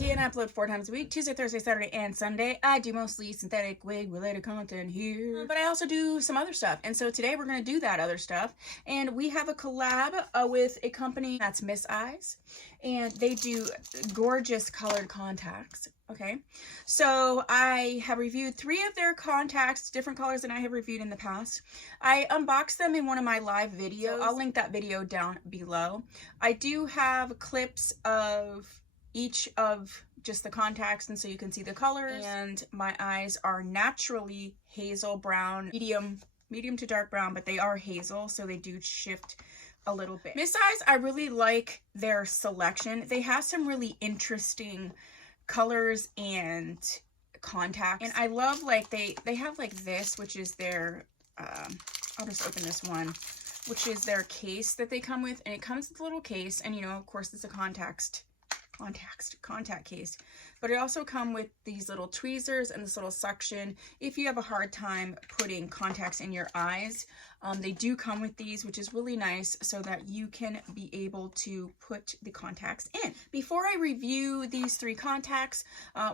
Tea and I upload 4 times a week, Tuesday, Thursday, Saturday, and Sunday. I do mostly synthetic wig related content here, but I also do some other stuff. And so today we're going to do that other stuff. And we have a collab with a company that's Miseyes, and they do gorgeous colored contacts. Okay, so I have reviewed 3 of their contacts, different colors than I have reviewed in the past. I unboxed them in one of my live videos. I'll link that video down below. I do have clips of each of just the contacts, and so you can see the colors. And my eyes are naturally hazel brown, medium to dark brown, but they are hazel, so they do shift a little bit. Miseyes, I really like their selection. They have some really interesting colors and contacts, and I love, like, they have like this, which is their I'll just open this one, which is their case that they come with, and it comes with a little case, and you know, of course, it's a contact case, but it also come with these little tweezers and this little suction if you have a hard time putting contacts in your eyes. They do come with these, which is really nice, so that you can be able to put the contacts in. Before I review these 3 contacts,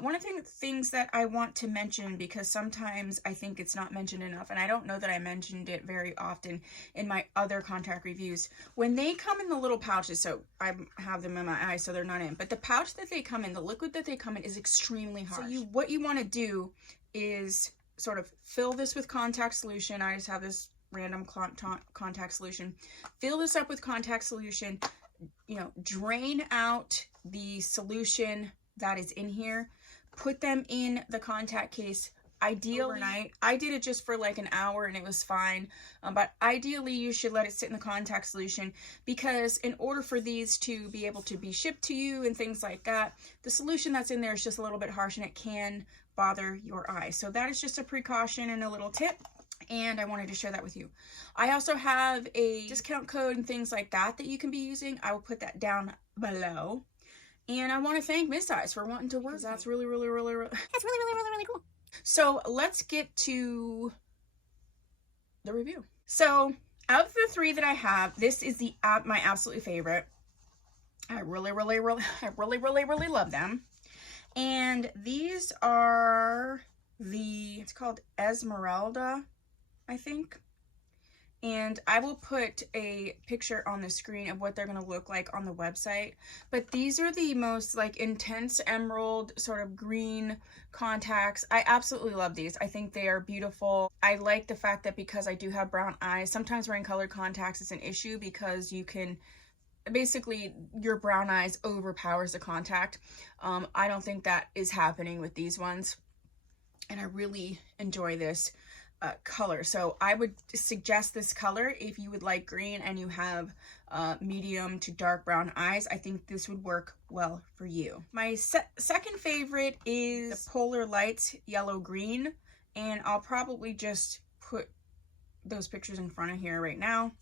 one of the things that I want to mention, because sometimes I think it's not mentioned enough, and I don't know that I mentioned it very often in my other contact reviews, when they come in the little pouches, so I have them in my eyes so they're not in, but the pouch that they come in, the liquid that they come in, is extremely harsh. So what you want to do is sort of fill this with contact solution. I just have this random contact solution. Fill this up with contact solution, you know, drain out the solution that is in here, put them in the contact case. Ideally overnight. I did it just for like an hour and it was fine, but ideally you should let it sit in the contact solution, because in order for these to be able to be shipped to you and things like that, the solution that's in there is just a little bit harsh and it can bother your eyes. So that is just a precaution and a little tip, and I wanted to share that with you. I also have a discount code and things like that that you can be using. I will put that down below. And I want to thank Miseyes for wanting to work with me. That's really cool. So let's get to the review. So out of the 3 that I have, this is my absolute favorite. I really love them. And these are it's called Esmeralda, I think. And I will put a picture on the screen of what they're going to look like on the website. But these are the most like intense emerald sort of green contacts. I absolutely love these. I think they are beautiful. I like the fact that because I do have brown eyes, sometimes wearing colored contacts is an issue, because you can basically, your brown eyes overpowers the contact. I don't think that is happening with these ones, and I really enjoy this color. So I would suggest this color if you would like green and you have medium to dark brown eyes. I think this would work well for you. My second favorite is the Polar Lights Yellow Green, and I'll probably just put those pictures in front of here right now.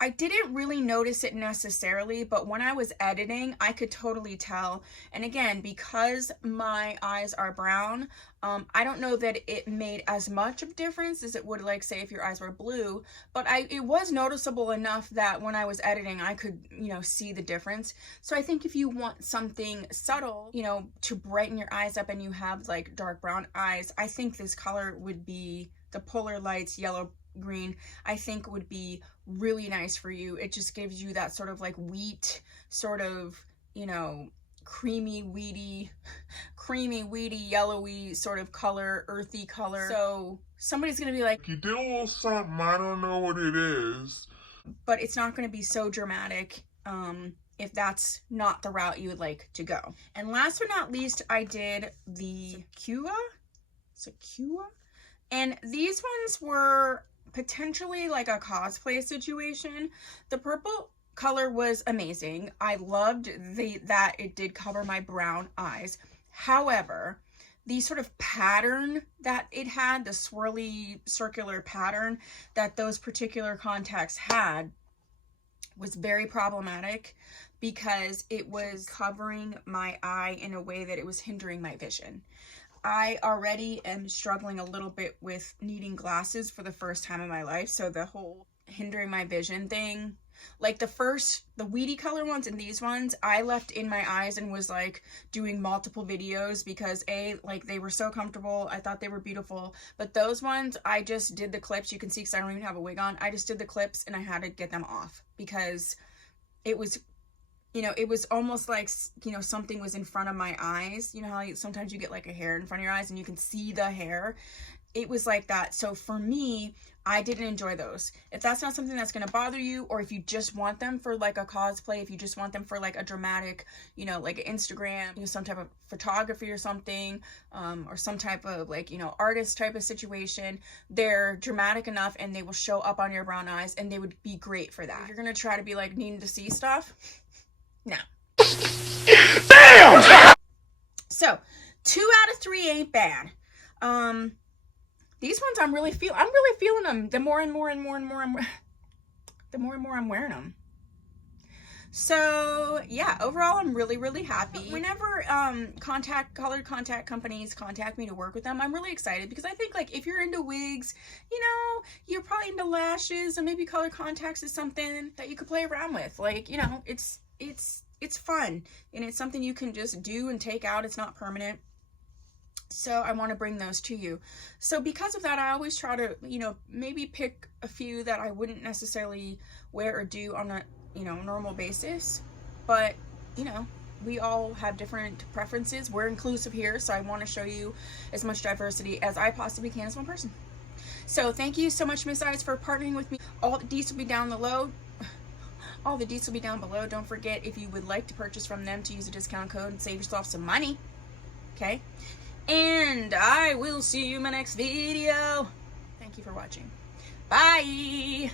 I didn't really notice it necessarily, but when I was editing, I could totally tell. And again, because my eyes are brown, I don't know that it made as much of a difference as it would, like, say, if your eyes were blue, but it was noticeable enough that when I was editing, I could, you know, see the difference. So I think if you want something subtle, you know, to brighten your eyes up and you have like dark brown eyes, I think this color would be the Polar Lights Yellow Green. I think would be really nice for you. It just gives you that sort of like wheat, sort of, you know, creamy weedy yellowy sort of color, earthy color. So somebody's gonna be like, you did a little something, I don't know what it is, but it's not going to be so dramatic if that's not the route you would like to go. And last but not least, I did the Sakuya, and these ones were potentially like a cosplay situation. The purple color was amazing. I loved that it did cover my brown eyes. However, the sort of pattern that it had, the swirly circular pattern that those particular contacts had, was very problematic, because it was covering my eye in a way that it was hindering my vision. I already am struggling a little bit with needing glasses for the first time in my life, so the whole hindering my vision thing Like the weedy color ones and these ones, I left in my eyes and was like doing multiple videos because like they were so comfortable. I thought they were beautiful. But those ones, I just did the clips. You can see because I don't even have a wig on. I just did the clips and I had to get them off because it was, you know, it was almost like, you know, something was in front of my eyes. You know how sometimes you get like a hair in front of your eyes and you can see the hair? It was like that. So for me, I didn't enjoy those. If that's not something that's going to bother you, or if you just want them for like a cosplay, if you just want them for like a dramatic, you know, like Instagram, you know, some type of photography or something, or some type of like, you know, artist type of situation, they're dramatic enough and they will show up on your brown eyes and they would be great for that. If you're going to try to be like needing to see stuff, no. Damn! So 2 out of 3 ain't bad. These ones I'm really feeling them. The more and more I'm wearing them. So yeah, overall I'm really happy. Whenever colored contact companies contact me to work with them, I'm really excited because I think like if you're into wigs, you know, you're probably into lashes, and maybe colored contacts is something that you could play around with. Like, you know, it's fun and it's something you can just do and take out. It's not permanent. So I want to bring those to you. So because of that, I always try to, you know, maybe pick a few that I wouldn't necessarily wear or do on a, you know, normal basis. But, you know, we all have different preferences. We're inclusive here, so I want to show you as much diversity as I possibly can as one person. So thank you so much, Miseyes, for partnering with me. All the deets will be down below. All the deets will be down below. Don't forget, if you would like to purchase from them, to use a discount code and save yourself some money. Okay? And I will see you in my next video. Thank you for watching. Bye.